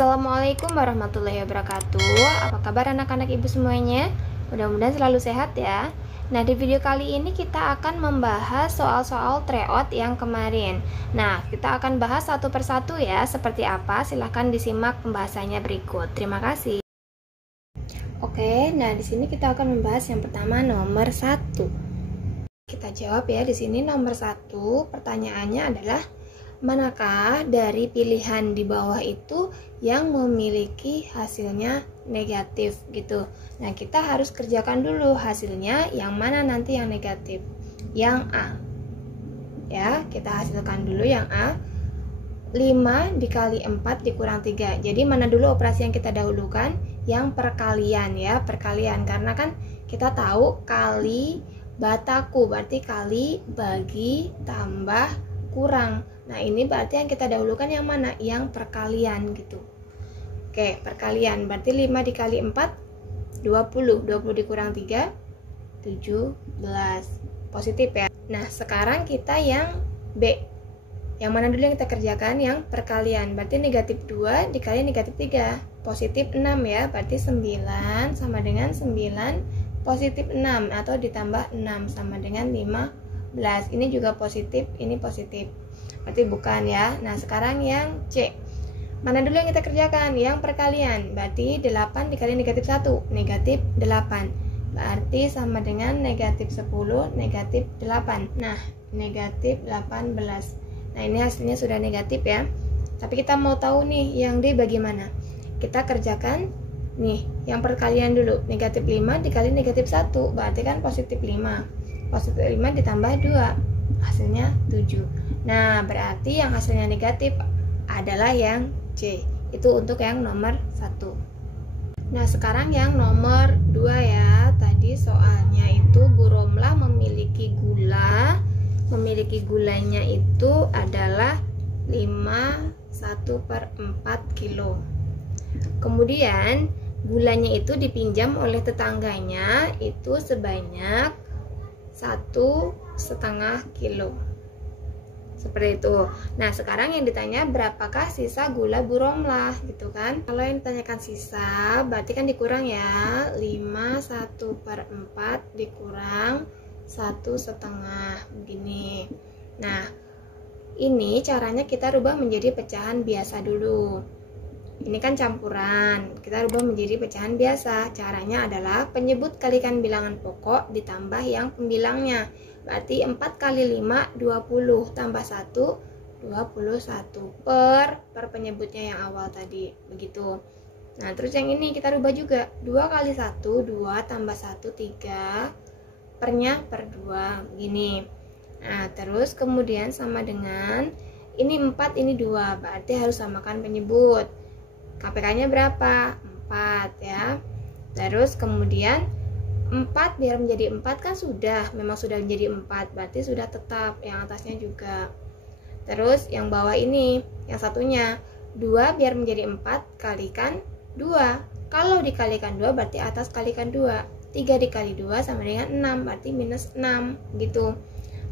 Assalamualaikum warahmatullahi wabarakatuh. Apa kabar anak-anak ibu semuanya? Mudah-mudahan selalu sehat ya. Nah, di video kali ini kita akan membahas soal-soal tryout yang kemarin. Nah, kita akan bahas satu persatu ya. Seperti apa? Silahkan disimak pembahasannya berikut. Terima kasih. Oke, nah di sini kita akan membahas yang pertama nomor 1. Kita jawab ya di sini nomor 1. Pertanyaannya adalah manakah dari pilihan di bawah itu yang memiliki hasilnya negatif gitu. Nah, kita harus kerjakan dulu hasilnya yang mana nanti yang negatif. Yang A. Ya, kita hasilkan dulu yang A. 5 dikali 4 dikurang 3. Jadi mana dulu operasi yang kita dahulukan? Yang perkalian ya, perkalian. Karena kan kita tahu kali bataku, berarti kali bagi tambah kurang. Nah, ini berarti yang kita dahulukan yang mana? Yang perkalian gitu. Oke, perkalian. Berarti 5 dikali 4, 20. 20 dikurang 3, 17. Positif ya. Nah, sekarang kita yang B. Yang mana dulu yang kita kerjakan? Yang perkalian. Berarti negatif 2 dikali negatif 3. Positif 6 ya. Berarti 9 sama dengan 9 positif 6. Atau ditambah 6 sama dengan 15. Ini juga positif, ini positif. Berarti bukan ya. Nah, sekarang yang C. Mana dulu yang kita kerjakan? Yang perkalian. Berarti 8 dikali negatif 1. Negatif 8. Berarti sama dengan negatif 10, negatif 8. Nah, negatif 18. Nah, ini hasilnya sudah negatif ya. Tapi kita mau tahu nih, yang D bagaimana? Kita kerjakan nih, yang perkalian dulu. Negatif 5 dikali negatif 1. Berarti kan positif 5. Positif 5 ditambah 2. Hasilnya 7. Nah, berarti yang hasilnya negatif adalah yang C. Itu untuk yang nomor 1. Nah, sekarang yang nomor 2 ya. Tadi soalnya itu Bu Romlah memiliki gula. Memiliki gulanya itu adalah 1/4 kilo. Kemudian gulanya itu dipinjam oleh tetangganya itu sebanyak 1,5 kilo. Seperti itu. Nah, sekarang yang ditanya berapakah sisa gula Bu Romlah gitu kan. Kalau yang ditanyakan sisa berarti kan dikurang ya. 5 1/4 dikurang 1,5 begini. Nah, ini caranya kita rubah menjadi pecahan biasa dulu. Ini kan campuran, kita rubah menjadi pecahan biasa. Caranya adalah penyebut kalikan bilangan pokok ditambah yang pembilangnya. Berarti 4 kali 5, 20, tambah 1, 21 per penyebutnya yang awal tadi, begitu. Nah, terus yang ini kita rubah juga. 2 kali 1, 2, tambah 1, 3, pernya per 2, begini. Nah, terus kemudian sama dengan, ini 4, ini 2, berarti harus samakan penyebut. KPK-nya berapa? 4 ya. Terus kemudian 4 biar menjadi 4 kan memang sudah menjadi 4, berarti sudah tetap, yang atasnya juga. Terus yang bawah ini, yang satunya 2 biar menjadi 4 kalikan 2. Kalau dikalikan 2 berarti atas kalikan 2. 3 dikali 2 sama dengan 6, berarti minus 6 gitu.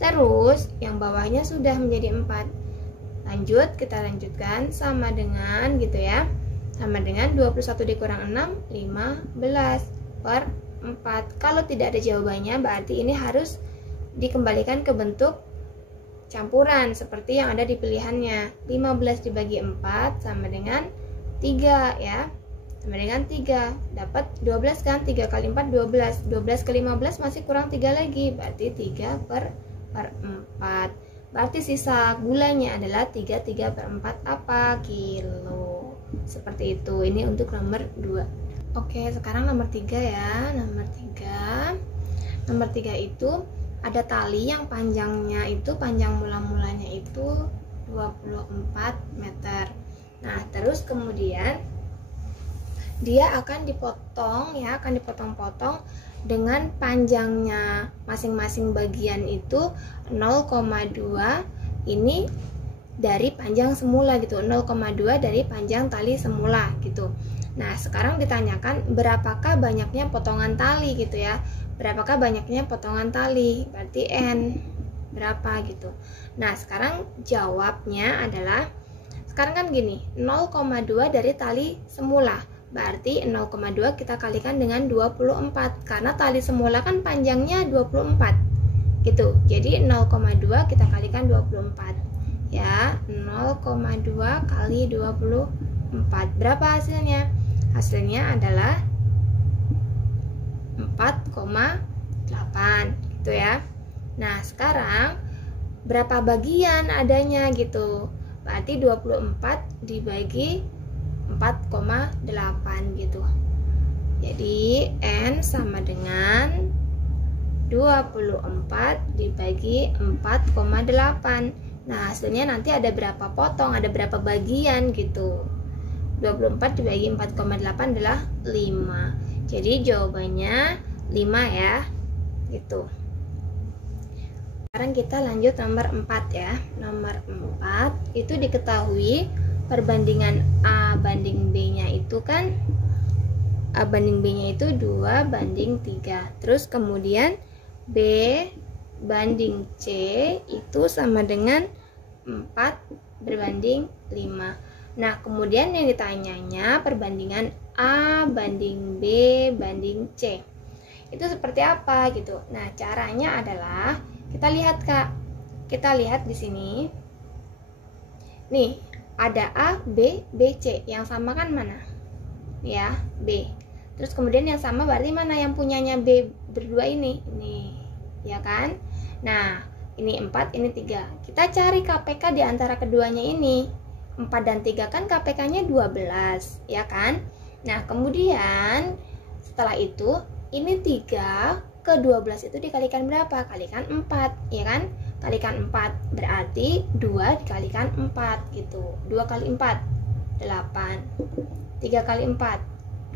Terus yang bawahnya sudah menjadi 4. Lanjut, kita lanjutkan sama dengan gitu ya. Sama dengan 21 dikurang 6, 15 per 4. Kalau tidak ada jawabannya berarti ini harus dikembalikan ke bentuk campuran seperti yang ada di pilihannya. 15 dibagi 4 sama dengan 3 ya. Sama dengan 3. Dapat 12 kan? 3 kali 4 12. 12 ke 15 masih kurang 3 lagi. Berarti 3 per 4. Berarti sisa gulanya adalah 3/4 apa? Kilo. Seperti itu. Ini untuk nomor 2. Oke, sekarang nomor 3 ya. Nomor 3. Nomor 3 itu ada tali yang panjangnya itu, panjang mula-mulanya itu 24 meter. Nah, terus kemudian dia akan dipotong ya, akan dipotong-potong dengan panjangnya masing-masing bagian itu 0,2 ini dari panjang semula gitu, 0,2 dari panjang tali semula gitu. Nah, sekarang ditanyakan berapakah banyaknya potongan tali gitu ya. Berapakah banyaknya potongan tali? Berarti N berapa gitu. Nah, sekarang jawabnya adalah Sekarang kan gini, 0,2 dari tali semula. Berarti 0,2 kita kalikan dengan 24. Karena tali semula kan panjangnya 24. Gitu. Jadi 0,2 kita kalikan 24. Ya, 0,2 kali 24. Berapa hasilnya? Hasilnya adalah 4,8 gitu ya. Nah, sekarang berapa bagian adanya gitu? Berarti 24 dibagi 4,8 gitu. Jadi N sama dengan 24 dibagi 4,8. Nah, hasilnya nanti ada berapa potong, ada berapa bagian gitu. 24 dibagi 4,8 adalah 5. Jadi jawabannya 5 ya. Gitu. Sekarang kita lanjut nomor 4 ya. Nomor 4 itu diketahui perbandingan A banding B-nya itu kan A banding B-nya itu 2 banding 3. Terus kemudian B banding C itu sama dengan 4 berbanding 5. Nah, kemudian yang ditanyanya perbandingan A banding B banding C. Itu seperti apa gitu. Nah, caranya adalah kita lihat Kak. Kita lihat di sini. Nih, ada A, B, B, C. Yang sama kan mana? Ya, B. Terus kemudian yang sama berarti mana yang punyanya B berdua ini? Ini, ya kan? Nah, ini 4, ini 3. Kita cari KPK di antara keduanya ini. 4 dan 3 kan KPK-nya 12, ya kan? Nah, kemudian setelah itu ini 3 ke 12 itu dikalikan berapa? Kalikan 4, ya kan? Kalikan 4, berarti 2 dikalikan 4 gitu. 2 kali 4, 8. 3 kali 4,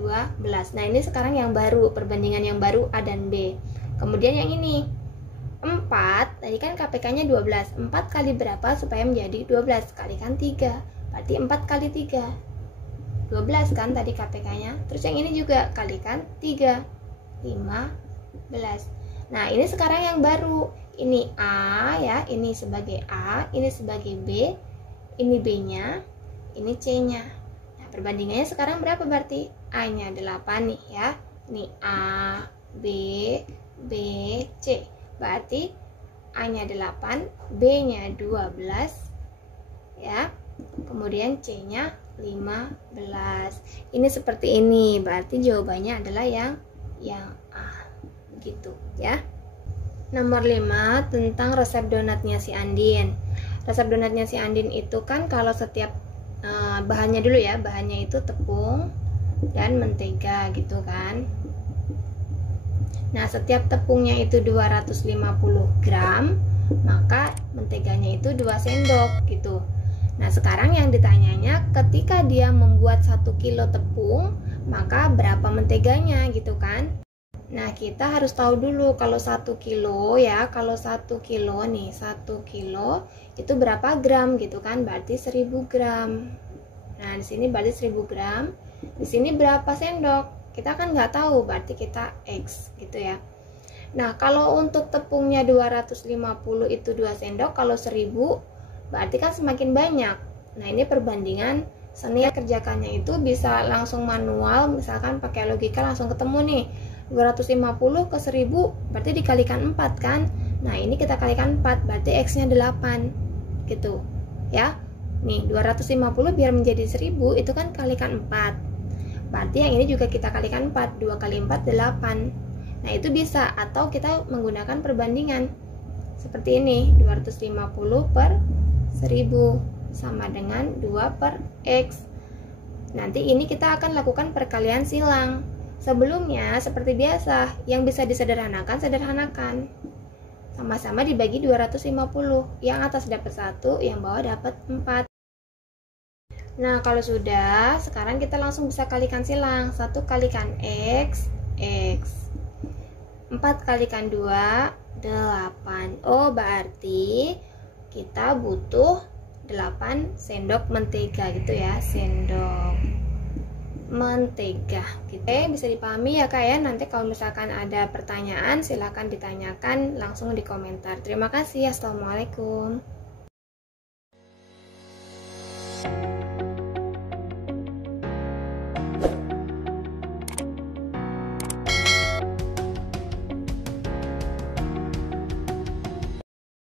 12. Nah, ini sekarang yang baru, perbandingan yang baru A dan B. Kemudian yang ini 4, tadi kan KPK-nya 12. 4 kali berapa supaya menjadi 12? Kalikan 3. Berarti 4 kali 3. 12 kan tadi KPK-nya. Terus yang ini juga kalikan 3. 15. Nah, ini sekarang yang baru. Ini A ya, ini sebagai A, ini sebagai B, ini B-nya, ini C-nya. Nah, perbandingannya sekarang berapa berarti? A-nya 8 nih ya. Ini A, B, B, C. Berarti A-nya 8, B-nya 12 ya. Kemudian C-nya 15. Ini seperti ini. Berarti jawabannya adalah yang A gitu ya. Nomor 5 tentang resep donatnya si Andin. Resep donatnya si Andin itu kan kalau setiap bahannya dulu ya, bahannya itu tepung dan mentega gitu kan. Nah, setiap tepungnya itu 250 gram, maka menteganya itu 2 sendok gitu. Nah, sekarang yang ditanyanya ketika dia membuat 1 kilo tepung, maka berapa menteganya gitu kan. Nah, kita harus tahu dulu kalau 1 kilo ya, kalau 1 kilo nih, 1 kilo itu berapa gram gitu kan, berarti 1000 gram. Nah, di sini berarti 1000 gram, di sini berapa sendok, kita kan nggak tahu, berarti kita X gitu ya. Nah, kalau untuk tepungnya 250 itu 2 sendok, kalau 1000 berarti kan semakin banyak. Nah, ini perbandingan seni kerjakannya itu bisa langsung manual, misalkan pakai logika langsung ketemu nih. 250 ke 1000 berarti dikalikan 4 kan. Nah, ini kita kalikan 4 berarti X-nya 8 gitu ya. Nih, 250 biar menjadi 1000 itu kan kalikan 4. Berarti yang ini juga kita kalikan 4. 2 kali 4 8. Nah, itu bisa, atau kita menggunakan perbandingan seperti ini. 250 per 1000 sama dengan 2 per X. Nanti ini kita akan lakukan perkalian silang. Sebelumnya seperti biasa, yang bisa disederhanakan, sederhanakan. Sama-sama dibagi 250. Yang atas dapat 1, yang bawah dapat 4. Nah, kalau sudah, sekarang kita langsung bisa kalikan silang. 1 kalikan X, X. 4 kalikan 2, 8. Oh, berarti kita butuh 8 sendok mentega gitu ya, sendok mentega. Oke, bisa dipahami ya Kak ya. Nanti kalau misalkan ada pertanyaan silahkan ditanyakan langsung di komentar. Terima kasih. Assalamualaikum.